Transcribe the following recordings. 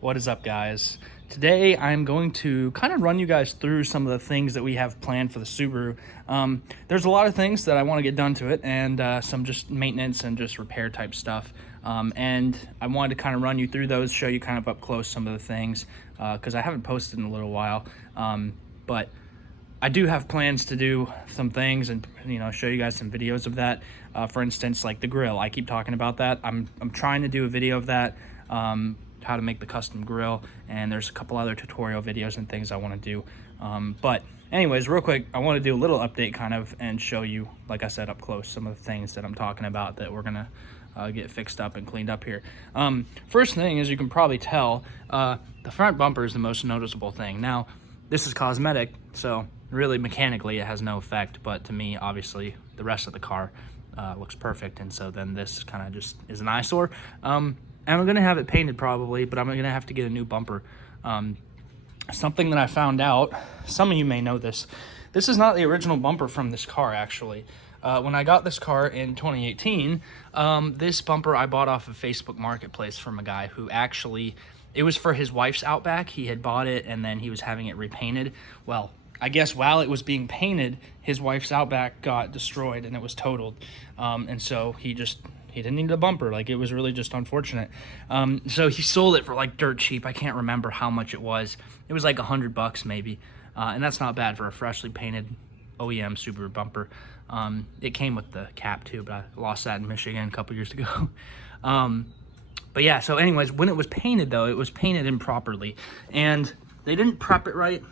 What is up, guys? Today I'm going to kind of run you guys through some of the things that we have planned for the Subaru. There's a lot of things that I want to get done to it, and some just maintenance and just repair type stuff. And I wanted to kind of run you through those, show you kind of up close some of the things, because I haven't posted in a little while. But I do have plans to do some things and show you guys some videos of that. For instance, like the grill. I keep talking about that. I'm trying to do a video of that. How to make the custom grill, and there's a couple other tutorial videos and things I want to do. But anyways, real quick, I want to do a little update kind of and show you, like I said, up close some of the things that I'm talking about that we're gonna get fixed up and cleaned up here. First thing, as you can probably tell, the front bumper is the most noticeable thing. Now, this is cosmetic, so really mechanically it has no effect, but to me, obviously, the rest of the car looks perfect, and so then this kind of just is an eyesore. And I'm gonna have it painted probably, but I'm gonna have to get a new bumper. Something that I found out, some of you may know this is not the original bumper from this car actually. When I got this car in 2018, this bumper I bought off of Facebook Marketplace from a guy who actually, it was for his wife's Outback. He had bought it and then he was having it repainted. Well, I guess while it was being painted, his wife's Outback got destroyed and it was totaled. And so he didn't need a bumper. Like, it was really just unfortunate. So he sold it for like dirt cheap. I can't remember how much it was. It was like $100 maybe. And that's not bad for a freshly painted OEM Subaru bumper. It came with the cap too, but I lost that in Michigan a couple years ago. But yeah, so anyways, when it was painted though, it was painted improperly. And they didn't prep it right,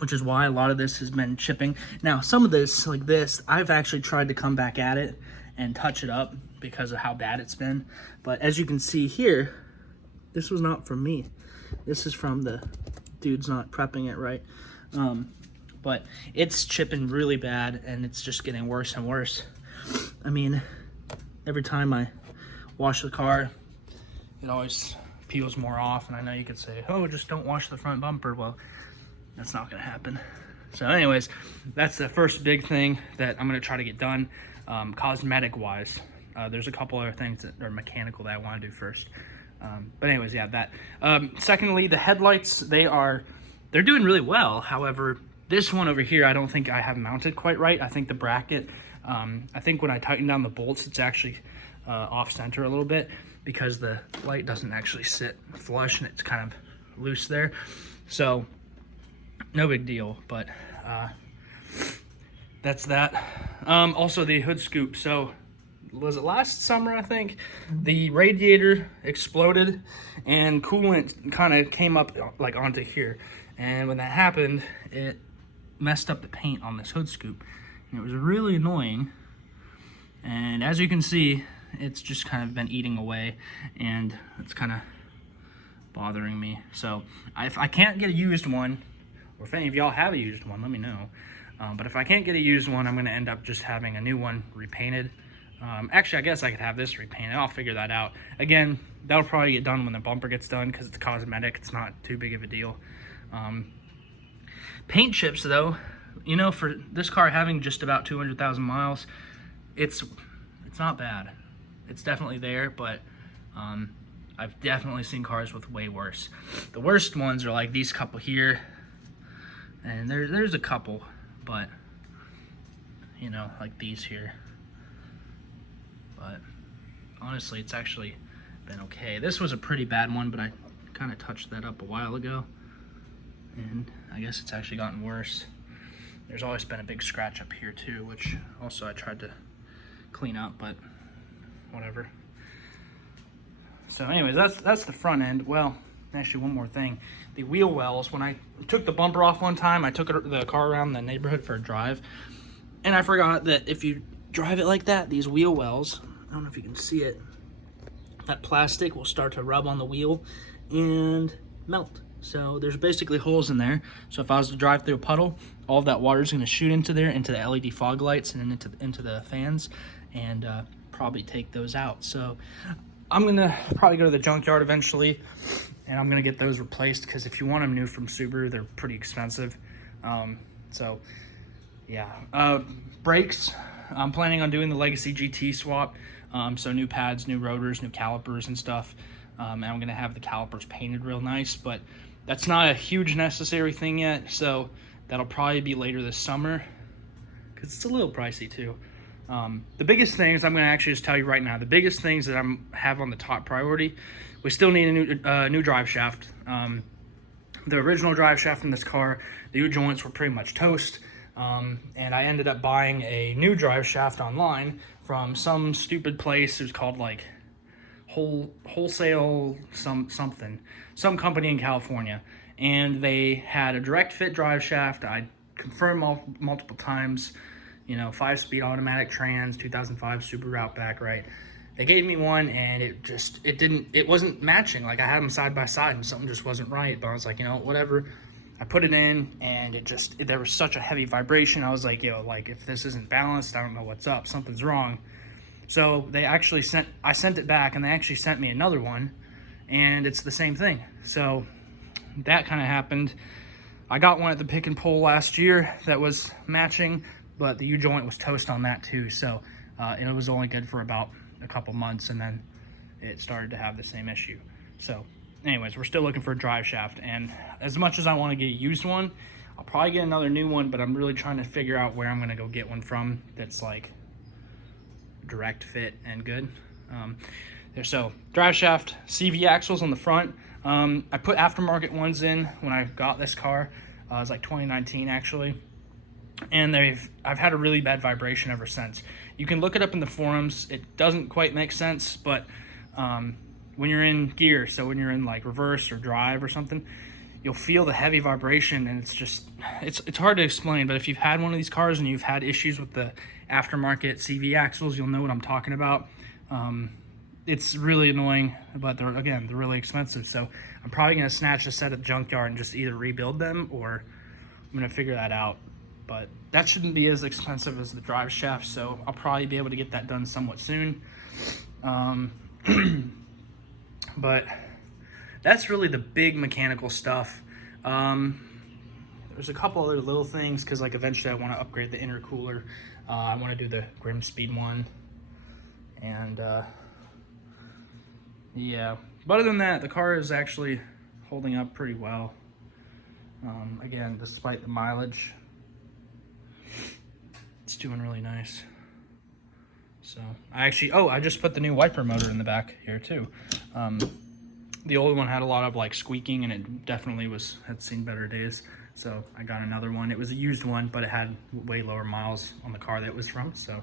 which is why a lot of this has been chipping. Now, some of this, like this, I've actually tried to come back at it and touch it up because of how bad it's been. But as you can see here, this was not from me. This is from the dude's not prepping it right. But it's chipping really bad and it's just getting worse and worse. I mean, every time I wash the car, it always peels more off. And I know you could say, oh, just don't wash the front bumper. Well, that's not gonna happen. So anyways, that's the first big thing that I'm gonna try to get done. Cosmetic wise, there's a couple other things that are mechanical that I want to do first. But anyways, yeah, that. Secondly, the headlights, they're doing really well. However, this one over here, I don't think I have mounted quite right. I think the bracket, I think when I tighten down the bolts, it's actually off center a little bit because the light doesn't actually sit flush and it's kind of loose there. So no big deal, but that's that. Also the hood scoop. So was it last summer, I think, the radiator exploded and coolant kind of came up like onto here. And when that happened, it messed up the paint on this hood scoop. And it was really annoying. And as you can see, it's just kind of been eating away and it's kind of bothering me. So if I can't get a used one, or if any of y'all have a used one, let me know. But if I can't get a used one, I'm going to end up just having a new one repainted. Actually, I guess I could have this repainted. I'll figure that out. Again, that'll probably get done when the bumper gets done because it's cosmetic. It's not too big of a deal. Paint chips, though, for this car having just about 200,000 miles, it's not bad. It's definitely there, but I've definitely seen cars with way worse. The worst ones are like these couple here. And there's a couple, but, like these here. But honestly, it's actually been okay. This was a pretty bad one, but I kind of touched that up a while ago. And I guess it's actually gotten worse. There's always been a big scratch up here too, which also I tried to clean up, but whatever. So anyways, that's the front end. Well, actually one more thing. The wheel wells, when I took the bumper off one time, I took the car around the neighborhood for a drive, and I forgot that if you drive it like that, these wheel wells, I don't know if you can see it, that plastic will start to rub on the wheel and melt. So there's basically holes in there. So if I was to drive through a puddle, all of that water is going to shoot into there, into the LED fog lights and into the fans, and probably take those out. So I'm going to probably go to the junkyard eventually, and I'm going to get those replaced because if you want them new from Subaru, they're pretty expensive. So yeah. Brakes, I'm planning on doing the Legacy GT swap. So new pads, new rotors, new calipers and stuff. and I'm going to have the calipers painted real nice, but that's not a huge necessary thing yet, so that'll probably be later this summer, because it's a little pricey too. The biggest things, I'm going to actually just tell you right now, the biggest things that I have on the top priority, we still need a new drive shaft. The original drive shaft in this car, the U-joints were pretty much toast, and I ended up buying a new drive shaft online from some stupid place. It was called like Wholesale some company in California, and they had a direct fit drive shaft. I confirmed multiple times, 5-speed automatic trans, 2005 Subaru Outback, right? They gave me one, and it wasn't matching. Like, I had them side by side, and something just wasn't right. But I was like, whatever. I put it in, and there was such a heavy vibration. I was like, if this isn't balanced, I don't know what's up. Something's wrong. So I sent it back, and they actually sent me another one, and it's the same thing. So that kind of happened. I got one at the pick and pull last year that was matching, but the U-joint was toast on that too. So it was only good for about a couple months, and then it started to have the same issue. So anyways, we're still looking for a drive shaft, and as much as I want to get a used one, I'll probably get another new one, but I'm really trying to figure out where I'm going to go get one from that's like direct fit and good. So drive shaft, CV axles on the front. I put aftermarket ones in when I got this car. It was like 2019 actually, and I've had a really bad vibration ever since. You can look it up in the forums. It doesn't quite make sense, but when you're in gear, so when you're in like reverse or drive or something, you'll feel the heavy vibration, and it's hard to explain. But if you've had one of these cars and you've had issues with the aftermarket CV axles, you'll know what I'm talking about. It's really annoying, but they're really expensive. So I'm probably going to snatch a set at the junkyard and just either rebuild them, or I'm going to figure that out. But that shouldn't be as expensive as the drive shaft, so I'll probably be able to get that done somewhat soon. But that's really the big mechanical stuff. There's a couple other little things, because like eventually I want to upgrade the intercooler. I want to do the Grim Speed one, and yeah. But other than that, the car is actually holding up pretty well. Again, despite the mileage, it's doing really nice. So I just put the new wiper motor in the back here too. The old one had a lot of like squeaking, and it definitely had seen better days. So I got another one. It was a used one, but it had way lower miles on the car that it was from. So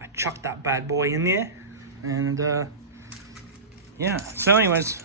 I chucked that bad boy in there, and yeah. So anyways,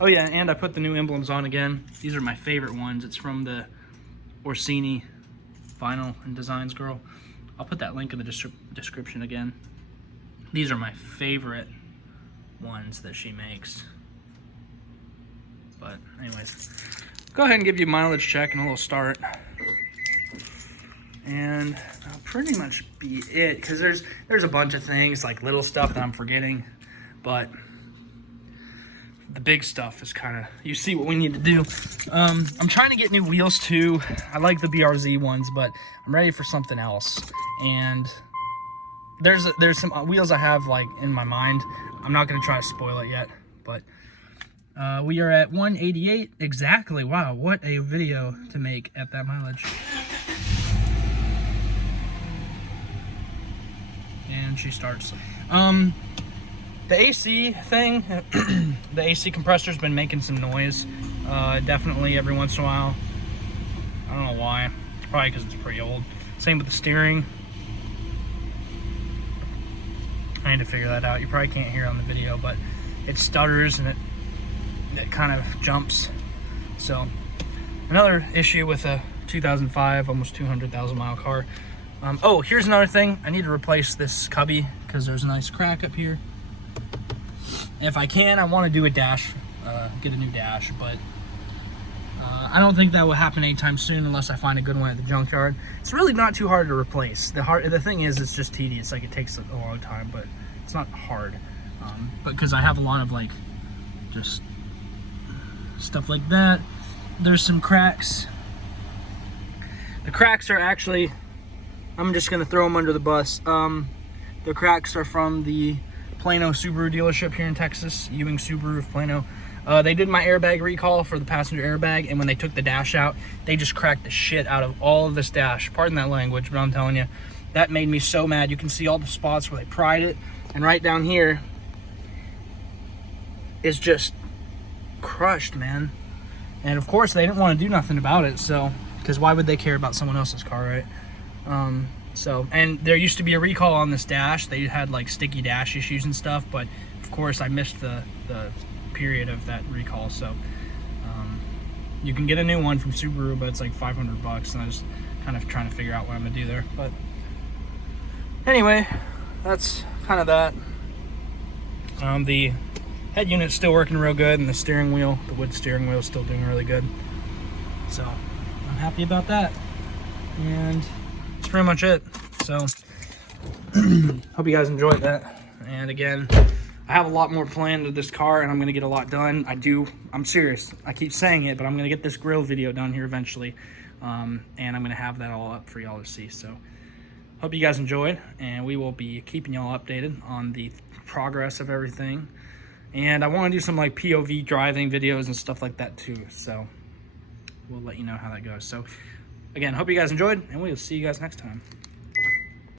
oh yeah, and I put the new emblems on again. These are my favorite ones. It's from the Orsini Vinyl and Designs girl. I'll put that link in the description again. These are my favorite ones that she makes. But anyways, go ahead and give you a mileage check and a little start. And that'll pretty much be it, because there's a bunch of things, like little stuff that I'm forgetting, but the big stuff is kind of, you see what we need to do. I'm trying to get new wheels too. I like the BRZ ones, but I'm ready for something else. And there's some wheels I have like in my mind. I'm not going to try to spoil it yet, but we are at 188 exactly. Wow, what a video to make at that mileage. And she starts. The AC thing, the AC compressor's been making some noise, definitely every once in a while. I don't know why. It's probably because it's pretty old. Same with the steering. I need to figure that out. You probably can't hear it on the video, but it stutters and it kind of jumps. So another issue with a 2005, almost 200,000 mile car. Oh, here's another thing. I need to replace this cubby because there's a nice crack up here. If I can, I want to do a dash, get a new dash, but I don't think that will happen anytime soon unless I find a good one at the junkyard. It's really not too hard to replace. The thing is, it's just tedious. Like, it takes a long time, but it's not hard. But because I have a lot of like just stuff like that. There's some cracks. The cracks are actually, I'm just gonna throw them under the bus. The cracks are from the Plano Subaru dealership here in Texas, Ewing Subaru of Plano. They did my airbag recall for the passenger airbag, and when they took the dash out, they just cracked the shit out of all of this dash. Pardon that language, but I'm telling you, that made me so mad. You can see all the spots where they pried it, and right down here is just crushed, man. And of course, they didn't want to do nothing about it, so, because why would they care about someone else's car, right? And there used to be a recall on this dash. They had like sticky dash issues and stuff, but of course I missed the period of that recall, so you can get a new one from Subaru, but it's like $500, and I just kind of trying to figure out what I'm gonna do there. But anyway, that's kind of that. The head unit's still working real good, and the steering wheel, the wood steering wheel, is still doing really good, so I'm happy about that. And that's pretty much it. So hope you guys enjoyed that. And again, I have a lot more planned with this car, and I'm gonna get a lot done. I'm serious. I keep saying it, but I'm gonna get this grill video done here eventually. And I'm gonna have that all up for y'all to see. So hope you guys enjoyed, and we will be keeping y'all updated on the progress of everything. And I wanna do some like POV driving videos and stuff like that too. So we'll let you know how that goes. So again, hope you guys enjoyed, and we'll see you guys next time.